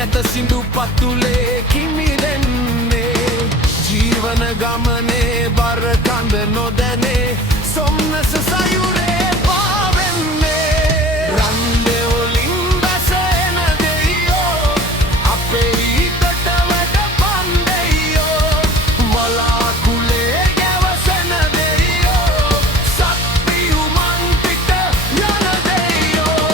නැත සිඳු පතුලේ කිමිරෙන්නේ ජීවන ගමනේ බර කඳ නොදැනේ සොම්නස සයුරේ පාවෙන්නේ රන්දේ වලින් බැසෙන දෙයියෝ අපේ හිතට වැඩ පන්දෙයියෝ වලාකුලේ ගැවසෙන දෙයියෝ සත්පියුමන් පිට යන දෙයියෝ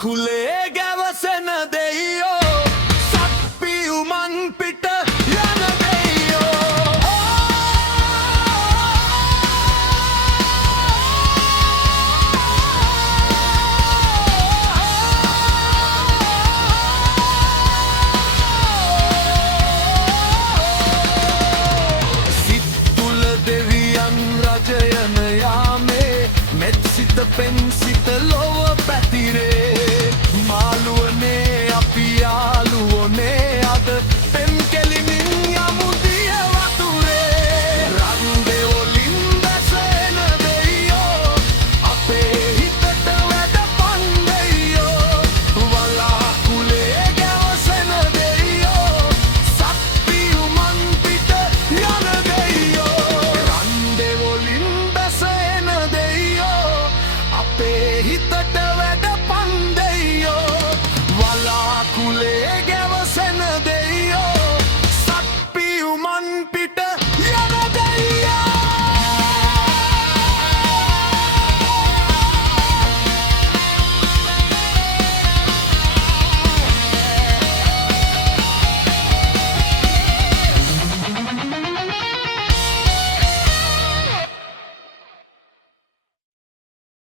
කුලේ ගැවසෙන දෙයියෝ සත්පියුමන් පිට යන දෙයියෝ සිත් තුල දෙවියන් රජයන යාමේ මෙත් සිත පෙන්සිත